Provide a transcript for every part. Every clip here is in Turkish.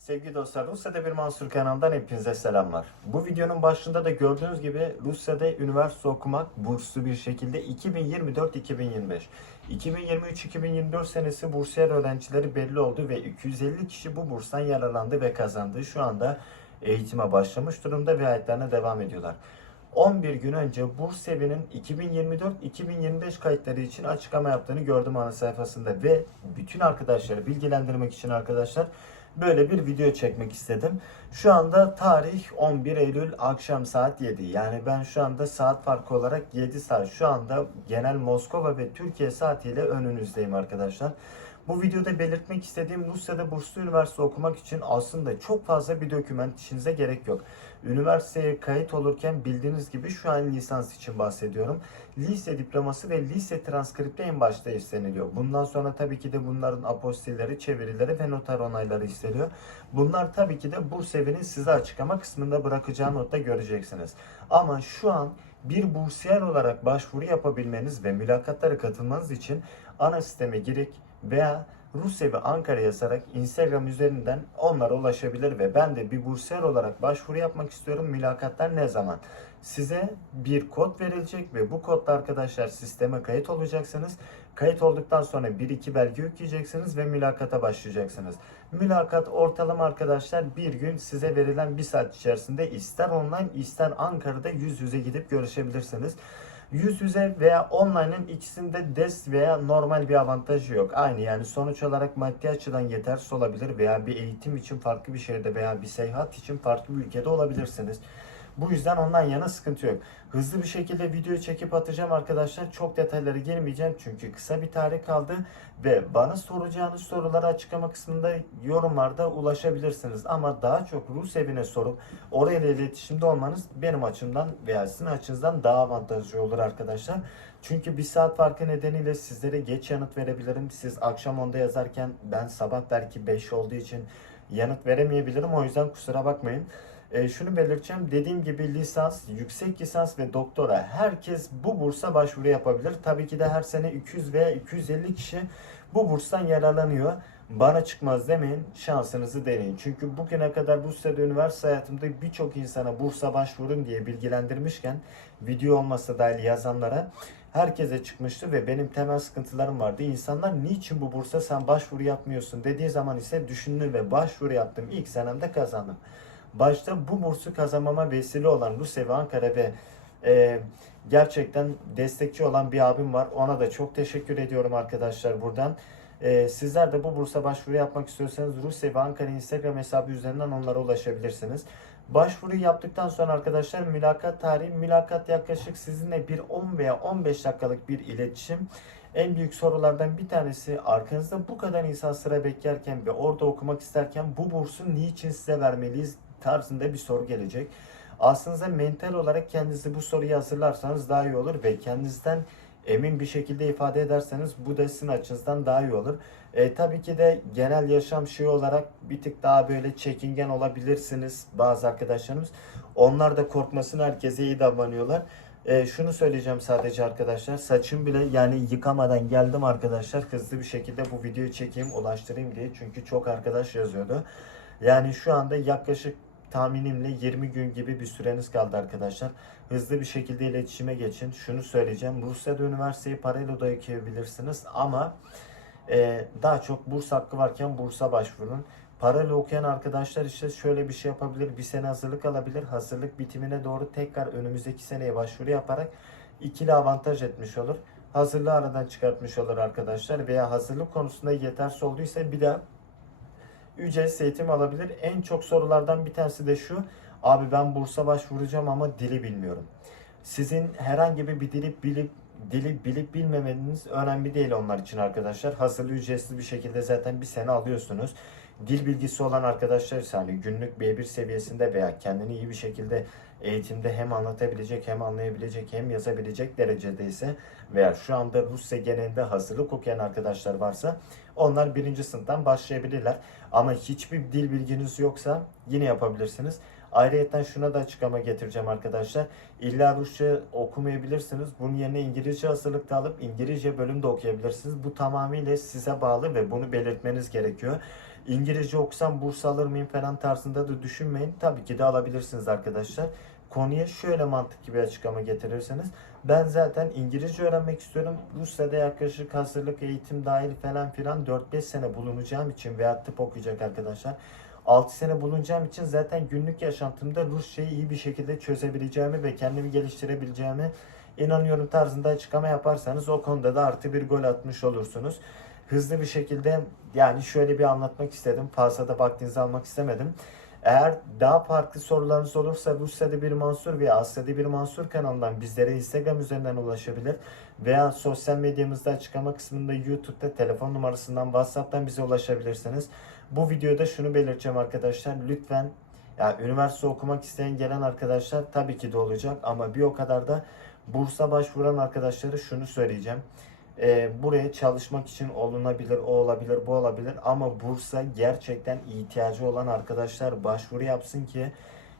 Sevgili dostlar, Rusya'da bir Mansur kanalından hepinize selamlar. Bu videonun başında da gördüğünüz gibi Rusya'da üniversite okumak burslu bir şekilde 2024-2025. 2023-2024 senesi bursiyer öğrencileri belli oldu ve 250 kişi bu burstan yararlandı ve kazandı. Şu anda eğitime başlamış durumda ve hayatlarına devam ediyorlar. 11 gün önce Bursevi'nin 2024-2025 kayıtları için açıklama yaptığını gördüm ana sayfasında ve bütün arkadaşları bilgilendirmek için arkadaşlar böyle bir video çekmek istedim. Şu anda tarih 11 Eylül akşam saat 7. Yani ben şu anda saat farkı olarak 7 saat. Şu anda genel Moskova ve Türkiye saatiyle önünüzdeyim arkadaşlar. Bu videoda belirtmek istediğim Rusya'da burslu üniversite okumak için aslında çok fazla bir doküman işinize gerek yok. Üniversiteye kayıt olurken bildiğiniz gibi şu an lisans için bahsediyorum. Lise diploması ve lise transkripti en başta isteniliyor. Bundan sonra tabii ki de bunların apostilleri, çevirileri ve noter onayları isteniyor. Bunlar tabii ki de burs evinin size açıklama kısmında bırakacağı notta göreceksiniz. Ama şu an bir bursiyer olarak başvuru yapabilmeniz ve mülakatlara katılmanız için ana sisteme girip veya Rusya ve Ankara yazarak Instagram üzerinden onlara ulaşabilir ve ben de bir bursiyer olarak başvuru yapmak istiyorum. Mülakatlar ne zaman? Size bir kod verilecek ve bu kodla arkadaşlar sisteme kayıt olacaksınız. Kayıt olduktan sonra 1-2 belge yükleyeceksiniz ve mülakata başlayacaksınız. Mülakat ortalama arkadaşlar bir gün size verilen bir saat içerisinde ister online ister Ankara'da yüz yüze gidip görüşebilirsiniz. Yüz yüze veya online'ın ikisinde dest veya normal bir avantajı yok. Aynı yani sonuç olarak maddi açıdan yetersiz olabilir veya bir eğitim için farklı bir şehirde veya bir seyahat için farklı bir ülkede olabilirsiniz. Bu yüzden ondan yana sıkıntı yok. Hızlı bir şekilde video çekip atacağım arkadaşlar. Çok detaylara girmeyeceğim çünkü kısa bir tarih kaldı ve bana soracağınız soruları açıklama kısmında yorumlarda ulaşabilirsiniz. Ama daha çok Rus evine sorup orayla iletişimde olmanız benim açımdan veya sizin açınızdan daha avantajlı olur arkadaşlar. Çünkü bir saat farkı nedeniyle sizlere geç yanıt verebilirim. Siz akşam 10'da yazarken ben sabah belki 5 olduğu için yanıt veremeyebilirim. O yüzden kusura bakmayın. E, şunu belirteceğim. Dediğim gibi lisans, yüksek lisans ve doktora herkes bu bursa başvuru yapabilir. Tabii ki de her sene 200 veya 250 kişi bu burstan yararlanıyor. Bana çıkmaz demeyin, şansınızı deneyin. Çünkü bugüne kadar Rusya'da üniversite hayatımda birçok insana bursa başvurun diye bilgilendirmişken video olmasa dahil yazanlara herkese çıkmıştı ve benim temel sıkıntılarım vardı. İnsanlar niçin bu bursa sen başvuru yapmıyorsun dediği zaman ise düşündüm ve başvuru yaptım. İlk senemde kazandım. Başta bu bursu kazanmama vesile olan Rusya ve Ankara ve e, gerçekten destekçi olan bir abim var. Ona da çok teşekkür ediyorum arkadaşlar buradan. E, sizler de bu bursa başvuru yapmak istiyorsanız Rusya ve Ankara Instagram hesabı üzerinden onlara ulaşabilirsiniz. Başvuru yaptıktan sonra arkadaşlar mülakat tarihi, mülakat yaklaşık sizinle bir 10 veya 15 dakikalık bir iletişim. En büyük sorulardan bir tanesi arkanızda bu kadar insan sıra beklerken ve orada okumak isterken bu bursu niçin size vermeliyiz tarzında bir soru gelecek. Aslında mental olarak kendinizi bu soruyu hazırlarsanız daha iyi olur ve kendinizden emin bir şekilde ifade ederseniz bu da sizin açınızdan daha iyi olur. E, tabii ki de genel yaşam şeyi olarak bir tık daha böyle çekingen olabilirsiniz bazı arkadaşlarımız. Onlar da korkmasın herkese iyi davranıyorlar. E, şunu söyleyeceğim sadece arkadaşlar. Saçım bile yani yıkamadan geldim arkadaşlar. Hızlı bir şekilde bu videoyu çekeyim ulaştırayım diye. Çünkü çok arkadaş yazıyordu. Yani şu anda yaklaşık tahminimle 20 gün gibi bir süreniz kaldı arkadaşlar. Hızlı bir şekilde iletişime geçin. Şunu söyleyeceğim. Rusya'da üniversiteyi parayla da okuyabilirsiniz ama e, daha çok burs hakkı varken bursa başvurun. Parayla okuyan arkadaşlar işte şöyle bir şey yapabilir. Bir sene hazırlık alabilir. Hazırlık bitimine doğru tekrar önümüzdeki seneye başvuru yaparak ikili avantaj etmiş olur. Hazırlığı aradan çıkartmış olur arkadaşlar. Veya hazırlık konusunda yetersiz olduysa bir daha ücretsiz eğitim alabilir. En çok sorulardan bir tanesi de şu. Abi ben bursa başvuracağım ama dili bilmiyorum. Sizin herhangi bir dili bilip dili bilip bilmemeniz önemli değil onlar için arkadaşlar. Hazırlığı ücretsiz bir şekilde zaten bir sene alıyorsunuz. Dil bilgisi olan arkadaşlar ise hani günlük B1 seviyesinde veya kendini iyi bir şekilde eğitimde hem anlatabilecek hem anlayabilecek hem yazabilecek derecede ise veya şu anda Rusya genelinde hazırlık okuyan arkadaşlar varsa Onlar birinci sınıftan başlayabilirler. Ama hiçbir dil bilginiz yoksa yine yapabilirsiniz. Ayrıca şuna da açıklama getireceğim arkadaşlar. İlla Rusça okumayabilirsiniz. Bunun yerine İngilizce hazırlıkta alıp İngilizce bölüm de okuyabilirsiniz. Bu tamamıyla size bağlı ve bunu belirtmeniz gerekiyor. İngilizce okusam burs alır mıyım falan tarzında da düşünmeyin. Tabii ki de alabilirsiniz arkadaşlar. Konuya şöyle mantıklı bir açıklama getirirseniz. Ben zaten İngilizce öğrenmek istiyorum. Rusya'da yaklaşık hazırlık eğitim dahil falan filan 4-5 sene bulunacağım için veya tıp okuyacak arkadaşlar. 6 sene bulunacağım için zaten günlük yaşantımda Rusçayı iyi bir şekilde çözebileceğimi ve kendimi geliştirebileceğimi inanıyorum tarzında açıklama yaparsanız o konuda da artı bir gol atmış olursunuz. Hızlı bir şekilde yani şöyle bir anlatmak istedim. Fazla da vaktinizi almak istemedim. Eğer daha farklı sorularınız olursa Rusya'da bir Mansur veya Asya'da bir Mansur kanalından bizlere Instagram üzerinden ulaşabilir. Veya sosyal medyamızda açıklama kısmında YouTube'da telefon numarasından WhatsApp'tan bize ulaşabilirsiniz. Bu videoda şunu belirteceğim arkadaşlar. Lütfen ya üniversite okumak isteyen gelen arkadaşlar tabii ki de olacak ama bir o kadar da bursa başvuran arkadaşlara şunu söyleyeceğim. Ee, buraya çalışmak için olunabilir, o olabilir, bu olabilir ama bursa gerçekten ihtiyacı olan arkadaşlar başvuru yapsın ki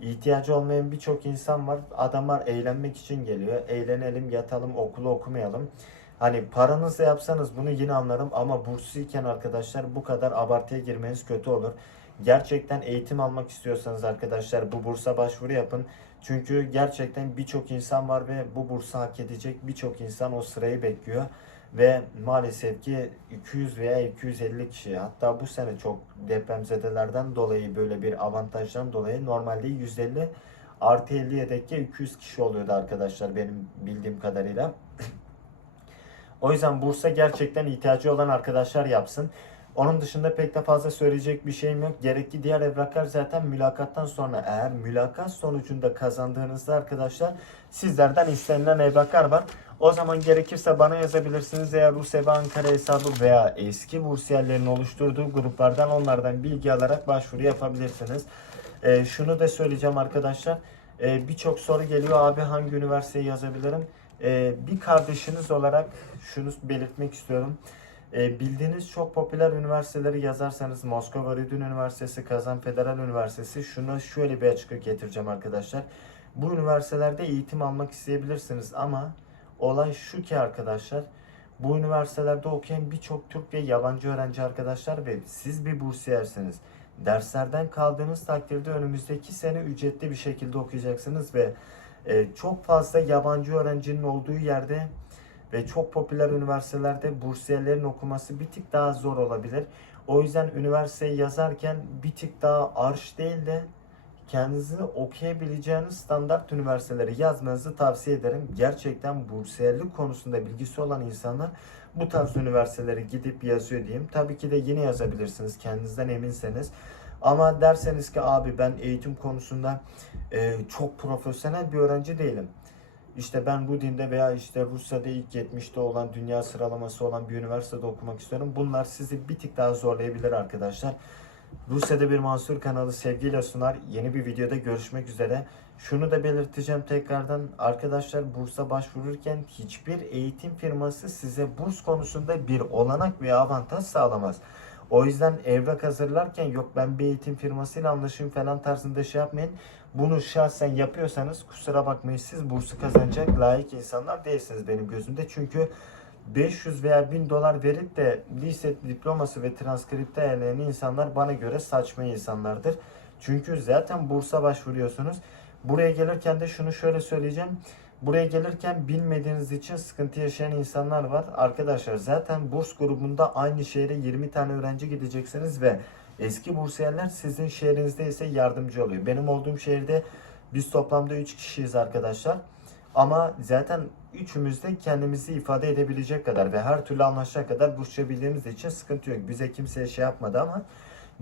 ihtiyacı olmayan birçok insan var. Adamlar eğlenmek için geliyor. Eğlenelim, yatalım, okulu okumayalım. Hani paranızla yapsanız bunu yine anlarım ama bursluyken arkadaşlar bu kadar abartıya girmeniz kötü olur. Gerçekten eğitim almak istiyorsanız arkadaşlar bu bursa başvuru yapın. Çünkü gerçekten birçok insan var ve bu bursu hak edecek birçok insan o sırayı bekliyor. Ve maalesef ki 200 veya 250 kişi hatta bu sene çok depremzedelerden dolayı böyle bir avantajdan dolayı normalde 150 artı 50 yedekke 200 kişi oluyordu arkadaşlar benim bildiğim kadarıyla. O yüzden bursa gerçekten ihtiyacı olan arkadaşlar yapsın. Onun dışında pek de fazla söyleyecek bir şeyim yok. Gerekli diğer evraklar zaten mülakattan sonra eğer mülakat sonucunda kazandığınızda arkadaşlar sizlerden istenilen evraklar var. O zaman gerekirse bana yazabilirsiniz veya Rusya ve Ankara hesabı veya eski bursiyerlerin oluşturduğu gruplardan onlardan bilgi alarak başvuru yapabilirsiniz. Ee, şunu da söyleyeceğim arkadaşlar. Ee, Birçok soru geliyor abi hangi üniversiteye yazabilirim? Ee, bir kardeşiniz olarak şunu belirtmek istiyorum. Ee, bildiğiniz çok popüler üniversiteleri yazarsanız Moskova Rüdün Üniversitesi, Kazan Federal Üniversitesi şuna şöyle bir açıklık getireceğim arkadaşlar. Bu üniversitelerde eğitim almak isteyebilirsiniz ama olay şu ki arkadaşlar bu üniversitelerde okuyan birçok Türk ve yabancı öğrenci arkadaşlar ve siz bir bursiyersiniz. Derslerden kaldığınız takdirde önümüzdeki sene ücretli bir şekilde okuyacaksınız ve e, çok fazla yabancı öğrencinin olduğu yerde ve çok popüler üniversitelerde bursiyerlerin okuması bir tık daha zor olabilir. O yüzden üniversiteyi yazarken bir tık daha arş değil de kendinizi okuyabileceğiniz standart üniversiteleri yazmanızı tavsiye ederim. Gerçekten bursiyerlik konusunda bilgisi olan insanlar bu tarz üniversitelere gidip yazıyor diyeyim. Tabii ki de yine yazabilirsiniz kendinizden eminseniz. Ama derseniz ki abi ben eğitim konusunda e, çok profesyonel bir öğrenci değilim. İşte ben Rudin'de veya işte Rusya'da ilk 70'te olan dünya sıralaması olan bir üniversitede okumak istiyorum. Bunlar sizi bir tık daha zorlayabilir arkadaşlar. Rusya'da bir Mansur kanalı sevgiyle sunar. Yeni bir videoda görüşmek üzere. Şunu da belirteceğim tekrardan. Arkadaşlar bursa başvururken hiçbir eğitim firması size burs konusunda bir olanak veya avantaj sağlamaz. O yüzden evrak hazırlarken yok ben bir eğitim firmasıyla anlaşayım falan tarzında şey yapmayın. Bunu şahsen yapıyorsanız kusura bakmayın siz bursu kazanacak layık insanlar değilsiniz benim gözümde. Çünkü 500 veya 1000 dolar verip de lise diploması ve transkripte yerleyen insanlar bana göre saçma insanlardır. Çünkü zaten bursa başvuruyorsunuz. Buraya gelirken de şunu şöyle söyleyeceğim. Buraya gelirken bilmediğiniz için sıkıntı yaşayan insanlar var. Arkadaşlar zaten burs grubunda aynı şehre 20 tane öğrenci gideceksiniz ve eski bursiyerler sizin şehrinizde ise yardımcı oluyor. Benim olduğum şehirde biz toplamda 3 kişiyiz arkadaşlar. Ama zaten üçümüz de kendimizi ifade edebilecek kadar ve her türlü anlaşacak kadar Rusça bildiğimiz için sıkıntı yok. Bize kimseye şey yapmadı ama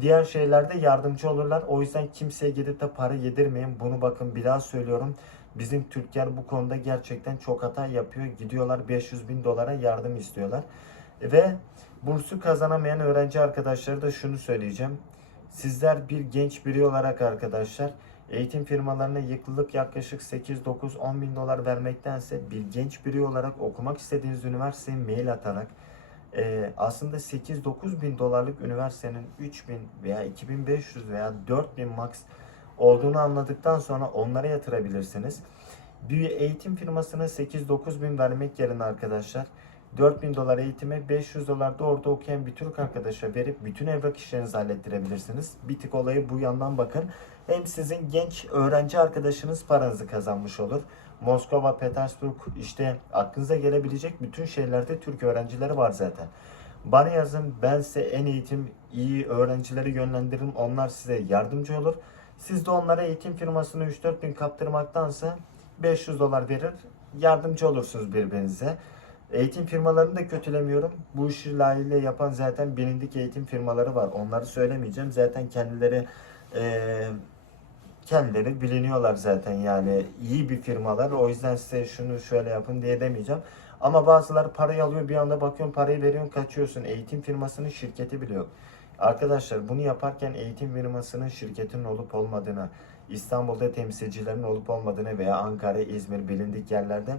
diğer şeylerde yardımcı olurlar. O yüzden kimseye gidip de para yedirmeyin. Bunu bakın bir daha söylüyorum. Bizim Türkler bu konuda gerçekten çok hata yapıyor. Gidiyorlar 500 bin dolara yardım istiyorlar. Ve bursu kazanamayan öğrenci arkadaşları da şunu söyleyeceğim. Sizler bir genç biri olarak arkadaşlar eğitim firmalarına yıkılıp yaklaşık 8, 9, 10 bin dolar vermektense bir genç biri olarak okumak istediğiniz üniversiteye mail atarak Ee, aslında 8-9 bin dolarlık üniversitenin 3 bin veya 2500 veya 4000 max olduğunu anladıktan sonra onlara yatırabilirsiniz. Bir eğitim firmasına 8-9 bin vermek yerine arkadaşlar 4000 dolar eğitime 500 dolar da orada okuyan bir Türk arkadaşa verip bütün evrak işlerinizi hallettirebilirsiniz. Bir tık olayı bu yandan bakın. Hem sizin genç öğrenci arkadaşınız paranızı kazanmış olur. Moskova, Petersburg işte aklınıza gelebilecek bütün şeylerde Türk öğrencileri var zaten. Bana yazın ben size en eğitim iyi öğrencileri yönlendiririm. Onlar size yardımcı olur. Siz de onlara eğitim firmasını 3-4 bin kaptırmaktansa 500 dolar verir yardımcı olursunuz birbirinize. Eğitim firmalarını da kötülemiyorum. Bu işi layığıyla yapan zaten bilindik eğitim firmaları var. Onları söylemeyeceğim. Zaten kendileri eee kendileri biliniyorlar zaten yani iyi bir firmalar. O yüzden size şunu şöyle yapın diye demeyeceğim. Ama bazıları parayı alıyor bir anda bakıyorsun parayı veriyorsun kaçıyorsun. Eğitim firmasının şirketi biliyor. Arkadaşlar bunu yaparken eğitim firmasının şirketinin olup olmadığını, İstanbul'da temsilcilerin olup olmadığını veya Ankara, İzmir bilindik yerlerde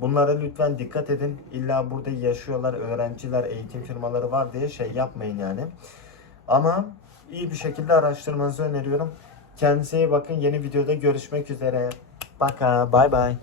bunlara lütfen dikkat edin. İlla burada yaşıyorlar, öğrenciler, eğitim firmaları var diye şey yapmayın yani. Ama iyi bir şekilde araştırmanızı öneriyorum. Kendinize iyi bakın. Yeni videoda görüşmek üzere. Baka. Bye bye.